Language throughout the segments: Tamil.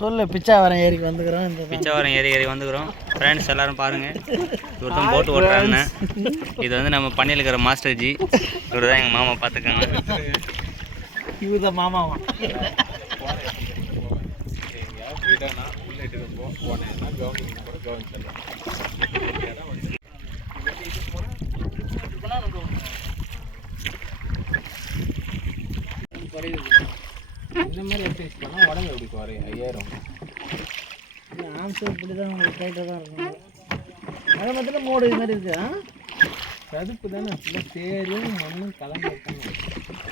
சொல்லு. பிச்சாவரம் ஏரிக்கு வந்துக்கிறோம். பிச்சாவரம் ஏரி வந்துக்கிறோம். ஃப்ரெண்ட்ஸ் எல்லோரும் பாருங்கள். இவர் தான் போட்டு ஓட்டுறாருன்னு. இது வந்து நம்ம பண்ணியில் இருக்கிற மாஸ்டர் ஜி. இவர் தான் எங்கள் மாமா பார்த்துக்கோங்க. இவர் தான் மாமாவா? இந்த மாதிரி எக்ஸசைஸ் பண்ணால் உடம்பு எப்படி குறையும்? ஏறும். ஆம்சம் இப்படி தான் உங்களுக்கு டைட்டாக தான் இருக்கும். அதை மட்டும் மோடு இது மாதிரி இருக்குது. சதுப்பு தானே ஃபுல்லாக சேரும் மண்ணும் கலந்து வைக்கணும்.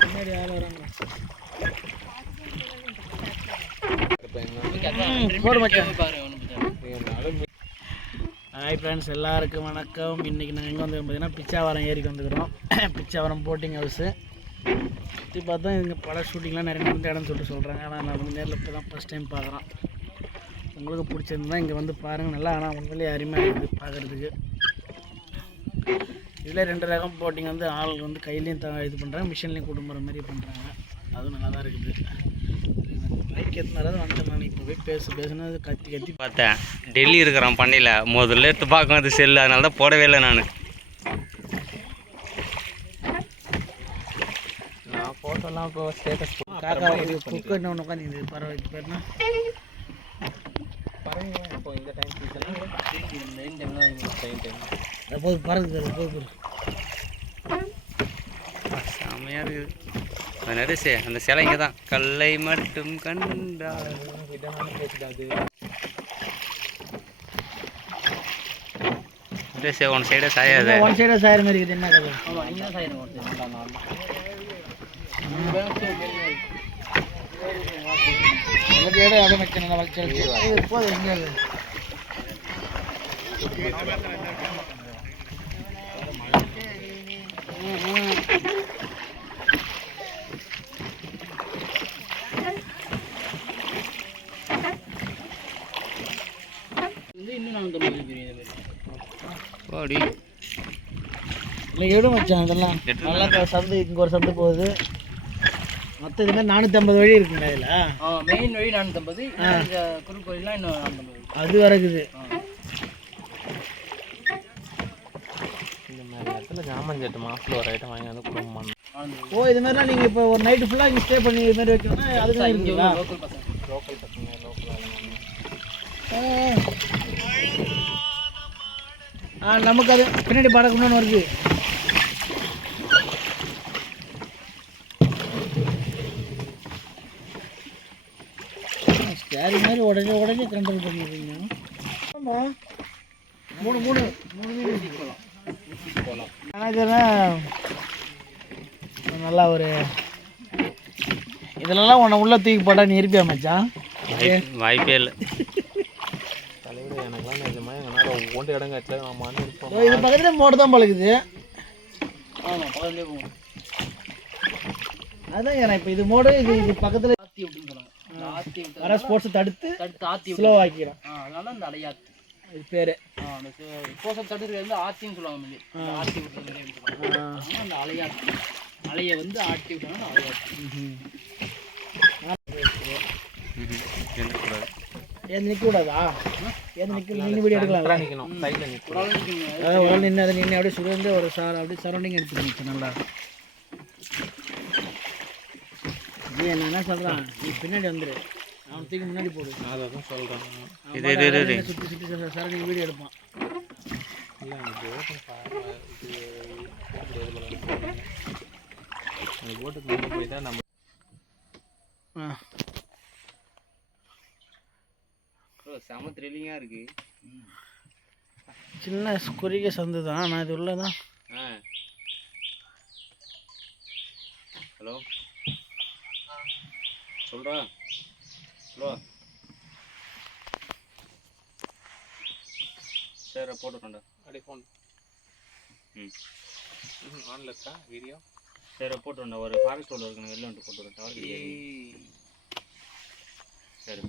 முன்னாடி யாரும் வராங்க. ஹாய் ஃப்ரெண்ட்ஸ், எல்லாருக்கும் வணக்கம். இன்றைக்கி நாங்கள் எங்கே வந்து பார்த்தீங்கன்னா பிச்சாவரம் ஏரிக்கு வந்துக்கிறோம். பிச்சாவரம் போட்டிங் ஹவுஸு சுற்றி பார்த்தா இங்கே பல ஷூட்டிங்லாம் நிறைய நடந்த இடம்னு சொல்கிறாங்க. ஆனால் நான் வந்து நேரில் இப்போ தான் ஃபஸ்ட் டைம் பார்க்குறேன். உங்களுக்கு பிடிச்சிருந்தா இங்கே வந்து பாருங்கள். நல்லா ஆனால் உண்மையிலேயே அருமையாக இருக்குது பார்க்குறதுக்கு. இதில் 2 ரகம் போட்டிங் வந்து ஆள் வந்து கையிலையும் இது பண்ணுறாங்க, மிஷின்லேயும் கூட்டு போகிற மாதிரி பண்ணுறாங்க. அதுவும் நல்லா தான் இருக்குது. பைக் எத்தனால வந்துட்டேன் நான். இப்போ போய் பேசுனா அது கத்தி பார்த்தேன். டெல்லி இருக்கிறான் பண்ணையில் முதல்ல எடுத்து பார்க்கும் அது செல்லு. அதனால தான் போடவே இல்லை நான். ஃபோட்டோலாம் இப்போ ஸ்டேட்டஸ் காக்கா குக்கர்னு ஒன்று உட்காந்து பரவாயில்ல பேர்னா பறவைங்க. இப்போ இந்த டைம் சீசன் போது பறந்து போது செம்மையாக இருக்குது. நரிசே அந்த சிலை இங்கே தான். கல்லை மட்டும் கண்டா நரிசே ஒன் சைடாக சாயாது. ஒன் சைடாக சாயிற மாதிரி இருக்குது. என்ன கதை? இடம் வச்சு நல்லா வச்சு போதும். எங்கே ஓடி இல்லை எடும் வச்சான். இதெல்லாம் நல்லா சந்து. இங்கே ஒரு சந்து போகுது. மொத்தம் இது மாதிரி 450 வழி இருக்குங்க. இதில் மெயின் வழி 450. குறுக்கு வழிலாம் இன்னும் 450 அது வரக்குது. இந்த மாதிரி இடத்துல ஜாமஞ்சட்டு மாப்பிள்ள ஒரு ஐட்டம் வாங்கி வந்து குடும்பம். ஓ, இது மாதிரிலாம் நீங்கள் இப்போ ஒரு நைட்டு ஃபுல்லாக இங்கே ஸ்டே பண்ணி இது மாதிரி வைக்கணும்னா அதுதான் இருக்குங்களா? லோக்கல் பசங்க லோக்கல் நமக்கு அது பின்னாடி படக்கணும்னு வருது. ஸ்டேரிங் மாதிரி உடனே கண்ட்ரோல் பண்ணிடுறீங்க. ஆமாம், 3 போகலாம். ஆனால் நல்லா ஒரு இதிலெல்லாம் உன்னை உள்ளே தூக்கி போட்டால் நீ இருப்பியா மச்சான்? வாய்ப்பே இல்லை தலைவர். எனக்குலாம் நிஜமாக எங்களால் ஓண்டு இடம் கட்டல. நம்ம இருப்போம். இது பக்கத்தில் மோடு தான் பழகுது. ஆமாம், பக்கத்துலேயே போகணும். அதுதான் ஏன்னா இப்போ இது மோடு. இது பக்கத்தில் ஆத்தி அப்படின்னு சொல்லுவாங்க. ஆத்தி வர ஸ்போர்ட்ஸை தடுத்து ஆத்தி ஸ்லோ ஆக்கிடும். அதனால அந்த அலையாத்தி இது பேர். அந்த ஸ்போர்ட்ஸை தடுக்கிறது வந்து ஆத்தின்னு சொல்லுவாங்க. ஆத்தி விட்டுறது அந்த அலையாத்தி. அலையை வந்து ஆட்டி விட்டாங்கன்னா அலையாத்தி. ஏன் நிற்கக்கூடாதா? ஏன் நின்று வீடியோ எடுக்கலாம். நிற்கணும், சைடில் நிற்கணும். உடல் நின்று அதை நின்று அப்படியே சுருந்து ஒரு அப்படியே சரௌண்டிங் எடுத்துக்கணும் நல்லா. ஏன் நான் என்ன சொல்கிறேன், நீ பின்னாடி வந்துடு, அவன் தூக்கி முன்னாடி போடு. அதை தான் சொல்கிறேன். சுற்றி சரௌண்டிங் வீடியோ எடுப்பான். இல்லை அந்த போட்டுக்கு முன்னே போய் தான் நம்ம செம த்ரில்லிங்காக இருக்குது. சின்ன குறுகிய சந்து தான். நான் இது உள்ள தான். ஹலோ சொல்கிறா. ஹலோ சரி போட்டுக்கோண்டா. அப்படியே ஃபோன் ஆனில் இருக்கா வீடியோ? சரி போட்டுருண்டா. ஒரு ஃபாரஸ்ட் ரோடு இருக்குன்னு வெளில வந்துட்டு போட்டுருக்கேன். டவர் கிடையாது. சரி.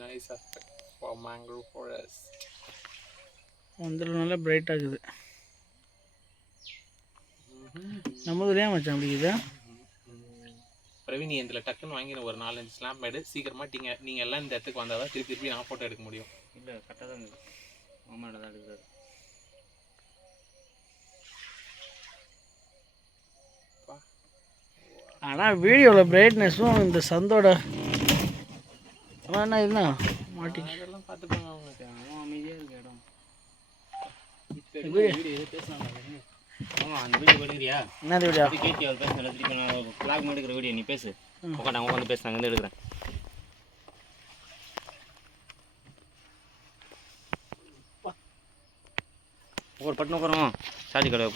Nice effect for mangrove forest. வந்துடும். நல்லா பிரைட் ஆகுது. நம்மதுல ஏன் மச்சான் அப்படி இருக்குது? பிரவீன் இதில் டக்குன்னு வாங்கி ஒரு 4-5 ஸ்லாப் மேடு சீக்கிரமாக நீங்கள் எல்லாம் இந்த இடத்துக்கு வந்தால் தான் திருப்பி நான் ஃபோட்டோ எடுக்க முடியும். இல்லை கரெக்டாக தான் இருக்குது, மாமாட்ட தான் எடுக்கிறாரு. ஆனால் வீடியோவில் பிரைட்னஸும் இந்த சந்தோட என்ன இதுனா மாட்டி அதெல்லாம் பார்த்துப்பாங்க அவங்க. அவன் அமைதியாக இருக்க இடம். வீடியோ வீடியோ பேசலாம் ஆமாம், அந்த வீடியோ எடுக்கிறியா? என்னது வீடியோ? அது கேட்டி அவர் பேசுகிற திருப்பி நான் பிளாக் எடுக்கிற வீடியோ நீ பேசு. உட்காந்து அவங்க வந்து பேசுகிறாங்க, வந்து எடுக்கிறேன். ஒரு பட்டு உட்காரோம் சார்ஜ் கடை